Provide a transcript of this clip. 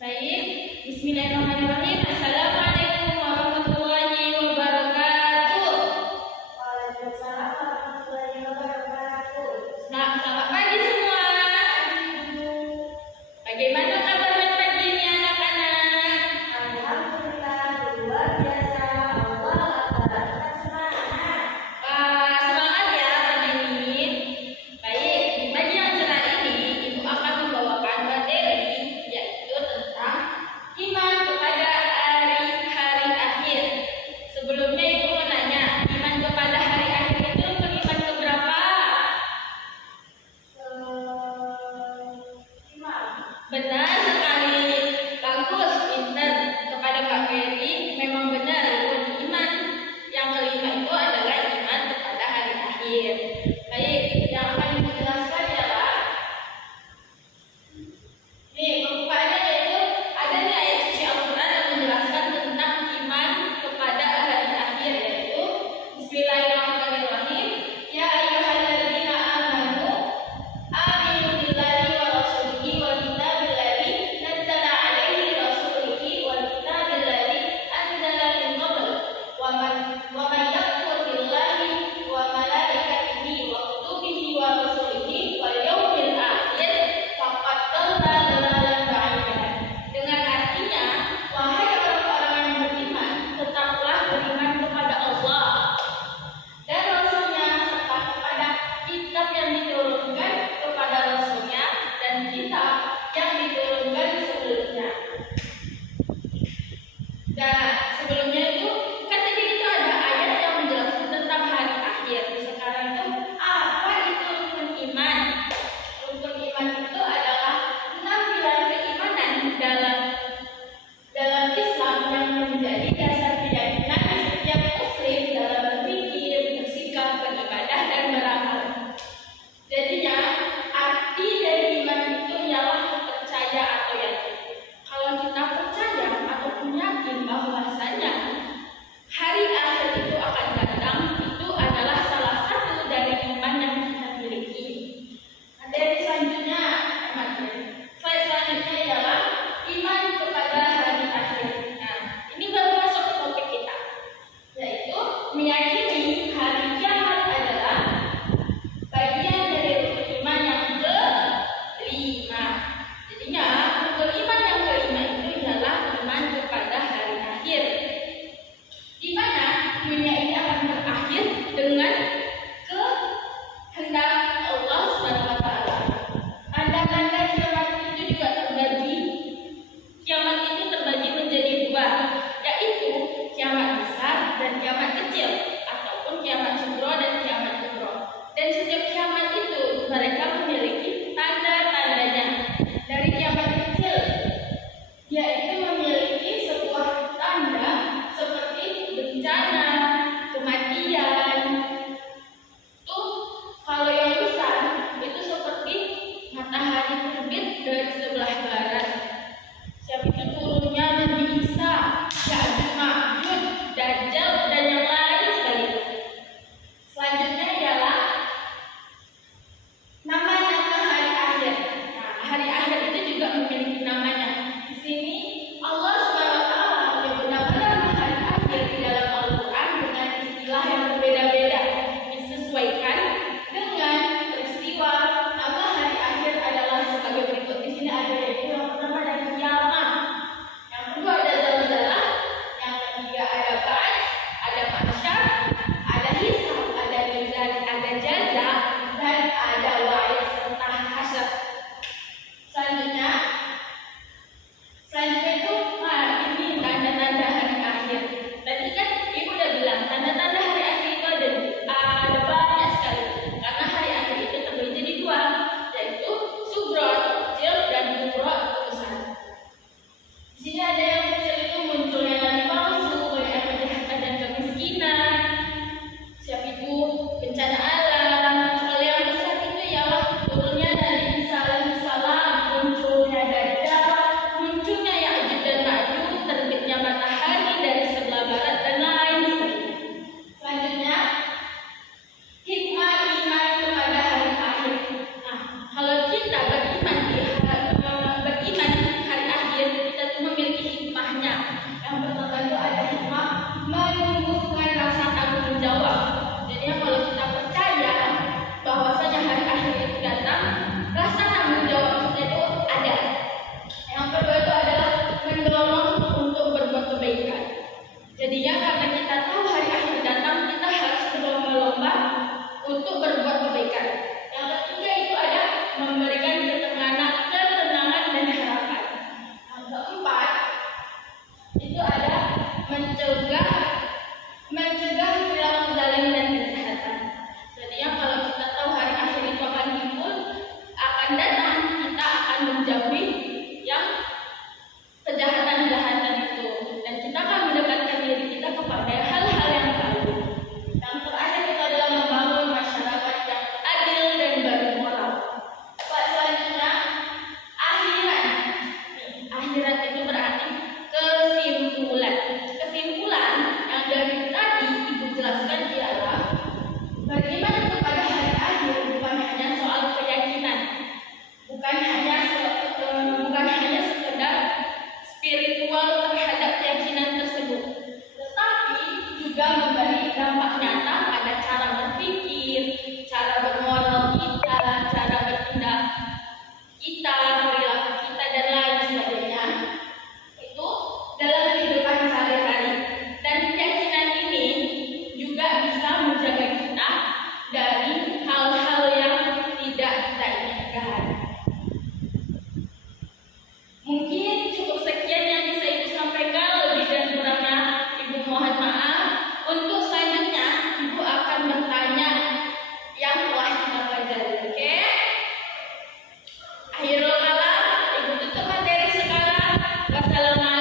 Baik, Bismillahirrahmanirrahim. Assalamualaikum warahmatullahi wabarakatuh. Waalaikumsalam warahmatullahi wabarakatuh. Selamat pagi semua. Bagaimana kabarnya pagi ini anak-anak? Alhamdulillah luar biasa. Allah Akbar. Kita semangat. Semangat ya pagi ini. Baik, di pagi yang cerah ini Ibu akan membawakan materi yaitu tentang iman kepada hari-hari akhir. Sebelumnya Ibu mau nanya, iman kepada hari akhir itu beriman keberapa? Benar sekali, bagus, pinter. Kepada Kak Ferry memang benar rukun iman. Yang kelima itu adalah iman kepada hari akhir. Baik, yang akan dijelaskan adalah nih pembukaannya yaitu ada di ayat suci Al-Quran yang menjelaskan tentang iman kepada hari akhir yaitu Bismillahirrahmanirrahim. Ya ayyuhalladzina amanu aminu billahi wa rasulihi wal kitabil ladzi nazzala alaihi rasulihi wal kitabil ladzi anzala min qabl wa man yakfur billahi wa malaikatihi wa kutubihi wa rusulihi wal yawmil akhir faqad dhalla dhalalan ba'ida. Dengan artinya, wahai orang-orang yang beriman, tetaplah beriman kepada Allah dan Rasulnya serta kepada kitab yang diturunkan kepada Rasulnya dan kitab yang diturunkan sebelumnya. Dan sebelumnya itu kan tadi itu ada ayat yang menjelaskan tentang hari akhir. Sekarang itu apa itu rukun iman? Rukun iman itu adalah 6 pilar keimanan dalam Islam yang menjadi dasar keyakinan setiap muslim dalam berpikir, bersikap, beribadah dan beramal. Jadinya arti dari iman itu ialah percaya atau yakin. Kalau kita percaya ataupun yakin bahwasanya hari akhir itu akan datang, itu adalah salah satu dari iman yang kita miliki. Materi selanjutnya adalah iman mencegah perilaku zalim dan kejahatan. Jadinya kalau kita tahu hari akhir itu akan timbul, akan datang, kita akan menjauhi yang kejahatan-kejahatan itu, dan kita akan mendekatkan diri kita kepada hal-hal yang baik. Yang terakhir itu adalah membangun masyarakat yang adil dan bermoral. Selanjutnya, akhirat. Akhirat itu berarti kesimpulan. Kesimpulan yang dari tadi Ibu jelaskan ialah beriman kepada hari akhir bukan hanya soal keyakinan, bukan hanya sekedar spiritual terhadap keyakinan tersebut, tetapi juga memberi dampak nyata pada cara berpikir, cara bermoral kita, cara bertindak kita, perilaku kita, dan lain sebagainya. Itu dalam kehidupan sehari-hari. Dan keyakinan ini juga bisa menjaga kita dari hal-hal yang tidak kita inginkan. Mungkin cukup sekian yang bisa Ibu sampaikan, lebih dan kurangnya Ibu mohon maaf. Untuk selanjutnya Ibu akan bertanya yang telah kita pelajari, oke? Akhirul kalam, Ibu tutup materi sekarang. Wassalamualaikum